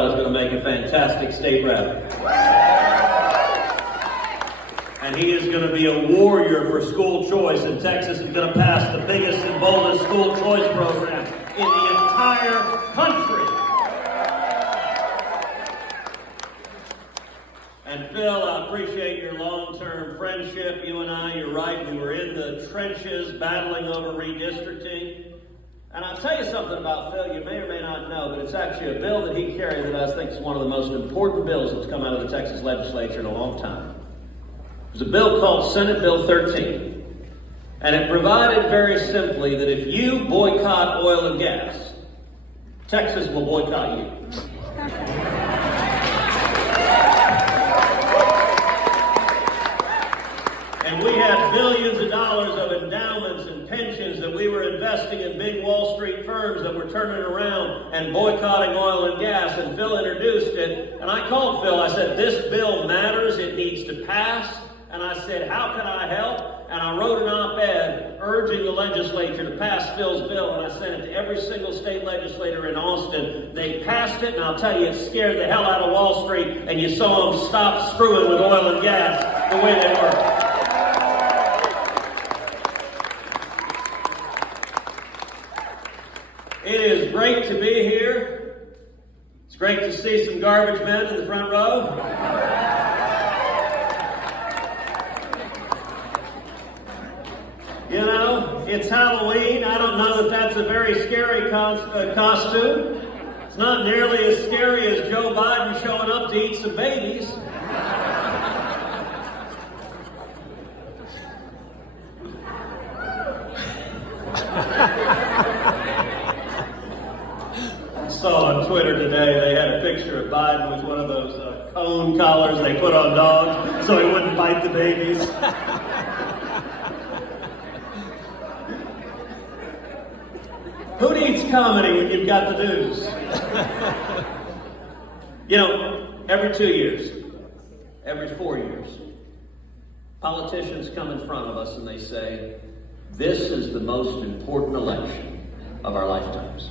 is going to make a fantastic state rep. And he is going to be a warrior for school choice, and Texas is going to pass the biggest and boldest school choice program in the entire country. And Phil, I appreciate your long-term friendship. You and I, you're right, we were in the trenches battling over redistricting. And I'll tell you something about Phil you may or may not know, but it's actually a bill that he carried that I think is one of the most important bills that's come out of the Texas legislature in a long time. There's a bill called Senate Bill 13. And it provided very simply that if you boycott oil and gas, Texas will boycott you. And we had billions of dollars of endowments and pensions that we were investing in big Wall Street firms that were turning around and boycotting oil and gas, and Phil introduced it. And I called Phil, I said, this bill matters, it needs to pass. And I said, how can I help? And I wrote an op-ed urging the legislature to pass Phil's bill, and I sent it to every single state legislator in Austin. They passed it, and I'll tell you, it scared the hell out of Wall Street, and you saw them stop screwing with oil and gas the way they were. It is great to be here. It's great to see some garbage men in the front row. You know, it's Halloween. I don't know that that's a very scary costume. It's not nearly as scary as Joe Biden showing up to eat some babies. I saw on Twitter today they had a picture of Biden with one of those cone collars they put on dogs so he wouldn't bite the babies. Who needs comedy when you've got the news? You know, every 2 years, every 4 years, politicians come in front of us and they say, this is the most important election of our lifetimes.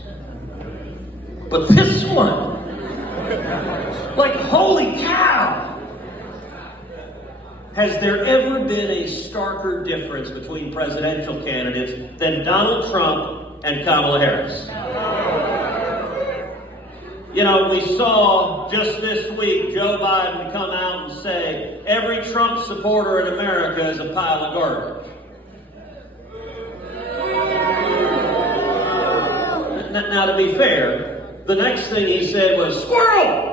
But this one, like, holy cow! Has there ever been a starker difference between presidential candidates than Donald Trump and Kamala Harris? You know, we saw just this week Joe Biden come out and say, every Trump supporter in America is a pile of garbage. Now, to be fair, the next thing he said was, squirrel!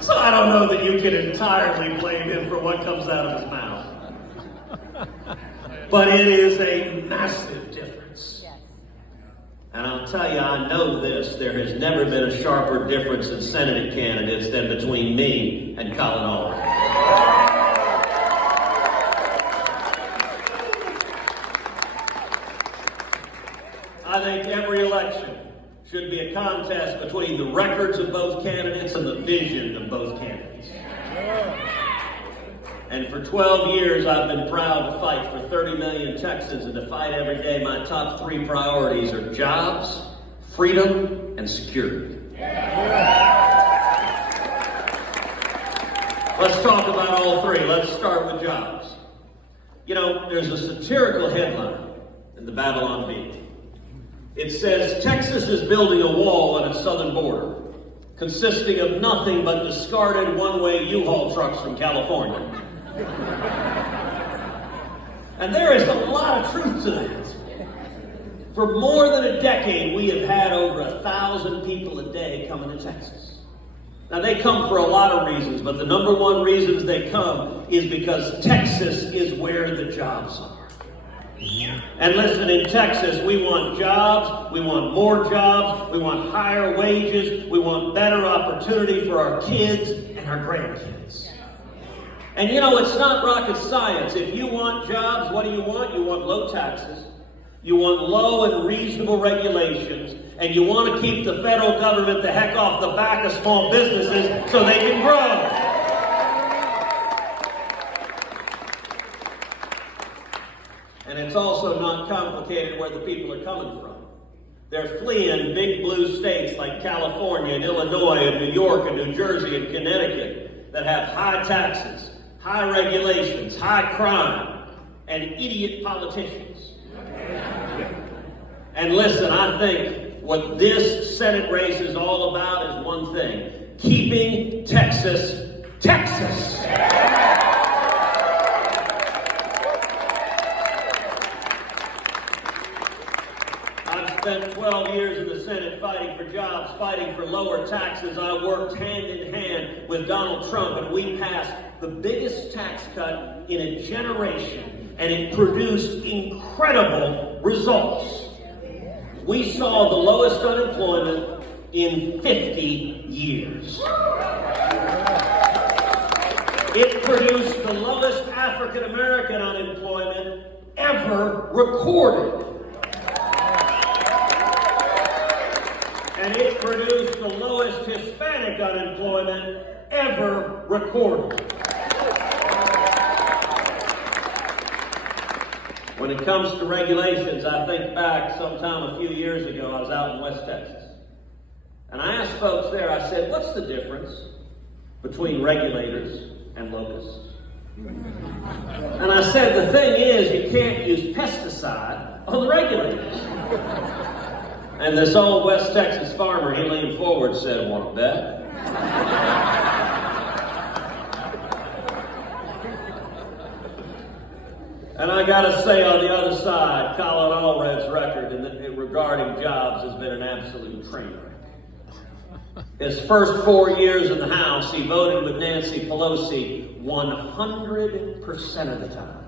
So I don't know that you can entirely blame him for what comes out of his mouth. But it is a massive difference. Yes. And I'll tell you, I know this, there has never been a sharper difference in Senate candidates than between me and Colin Oliver. I think every election should be a contest between the records of both candidates and the vision of both candidates. And for 12 years, I've been proud to fight for 30 million Texans, and to fight every day. My top 3 priorities are jobs, freedom, and security. Let's talk about all 3. Let's start with jobs. You know, there's a satirical headline in the Babylon Bee. It says, Texas is building a wall on its southern border, consisting of nothing but discarded one-way U-Haul trucks from California. And there is a lot of truth to that. For more than a decade, we have had over 1,000 people a day coming to Texas. Now, they come for a lot of reasons, but the number one reasons they come is because Texas is where the jobs are. And listen, in Texas, we want jobs, we want more jobs, we want higher wages, we want better opportunity for our kids and our grandkids. And you know, it's not rocket science. If you want jobs, what do you want? You want low taxes, you want low and reasonable regulations, and you want to keep the federal government the heck off the back of small businesses so they can grow. And it's also not complicated where the people are coming from. They're fleeing big blue states like California and Illinois and New York and New Jersey and Connecticut that have high taxes, high regulations, high crime, and idiot politicians. And listen, I think what this Senate race is all about is one thing: keeping Texas, Texas. I've spent 12 years in the Senate fighting for jobs, fighting for lower taxes. I worked hand in hand with Donald Trump, and we passed the biggest tax cut in a generation, and it produced incredible results. We saw the lowest unemployment in 50 years. It produced the lowest African American unemployment ever recorded. And it produced the lowest Hispanic unemployment ever recorded. When it comes to regulations, I think back sometime a few years ago, I was out in West Texas. And I asked folks there, I said, what's the difference between regulators and locusts? And I said, the thing is, you can't use pesticide on the regulators. And this old West Texas farmer, he leaned forward and said, want to bet? And I got to say, on the other side, Colin Allred's record regarding jobs has been an absolute train wreck. His first 4 years in the House, he voted with Nancy Pelosi 100% of the time.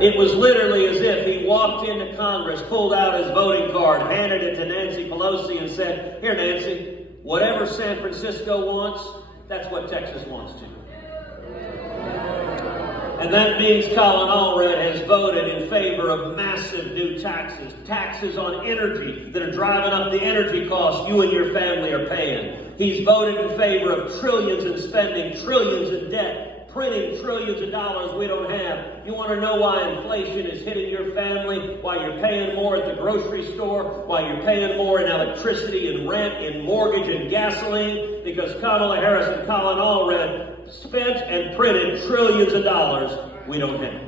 It was literally as if he walked into Congress, pulled out his voting card, handed it to Nancy Pelosi and said, here, Nancy, whatever San Francisco wants, that's what Texas wants too. And that means Colin Allred has voted in favor of massive new taxes. Taxes on energy that are driving up the energy costs you and your family are paying. He's voted in favor of trillions in spending, trillions in debt, printing trillions of dollars we don't have. You want to know why inflation is hitting your family? Why you're paying more at the grocery store? Why you're paying more in electricity and rent, in mortgage and gasoline? Because Kamala Harris and Colin Allred spent and printed trillions of dollars we don't have.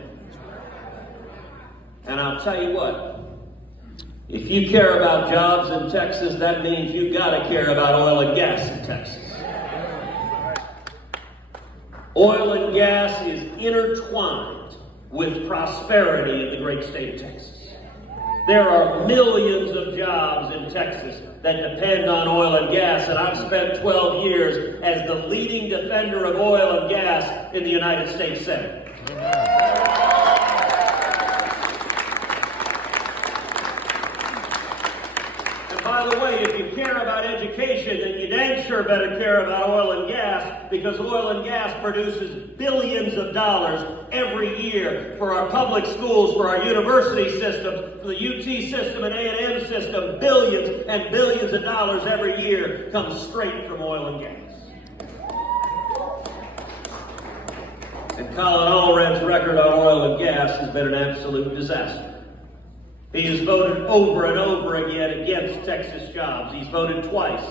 And I'll tell you what, if you care about jobs in Texas, that means you've got to care about oil and gas in Texas. Oil and gas is intertwined with prosperity in the great state of Texas. There are millions of jobs in Texas that depend on oil and gas, and I've spent 12 years as the leading defender of oil and gas in the United States Senate. And by the way, if you care about education, then you dang sure better care about oil and gas, because oil and gas produces billions of dollars every year for our public schools, for our university systems, for the UT system and A&M system. Billions and billions of dollars every year come straight from oil and gas. And Colin Allred's record on oil and gas has been an absolute disaster. He has voted over and over again against Texas jobs. He's voted twice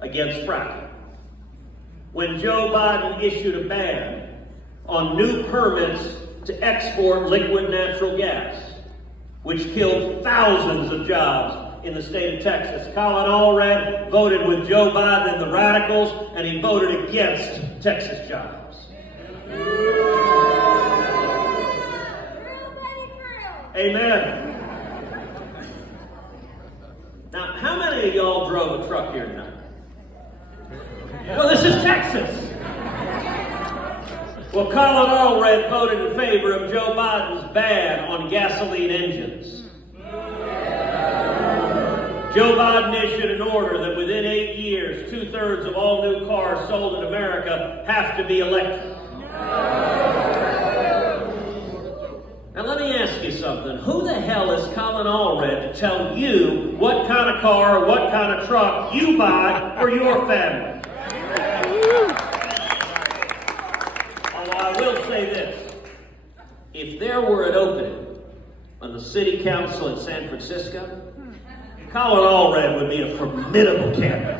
against fracking. When Joe Biden issued a ban on new permits to export liquid natural gas, which killed thousands of jobs in the state of Texas, Colin Allred voted with Joe Biden and the radicals, and he voted against Texas jobs. Amen. Now, how many of y'all drove a truck here tonight? Well, this is Texas. Well, Colin Allred voted in favor of Joe Biden's ban on gasoline engines. Joe Biden issued an order that within 8 years, 2/3 of all new cars sold in America have to be electric. Now let me ask you something. Who the hell is Colin Allred to tell you what kind of car or what kind of truck you buy for your family? Although I will say this. If there were an opening on the city council in San Francisco, Colin Allred would be a formidable candidate.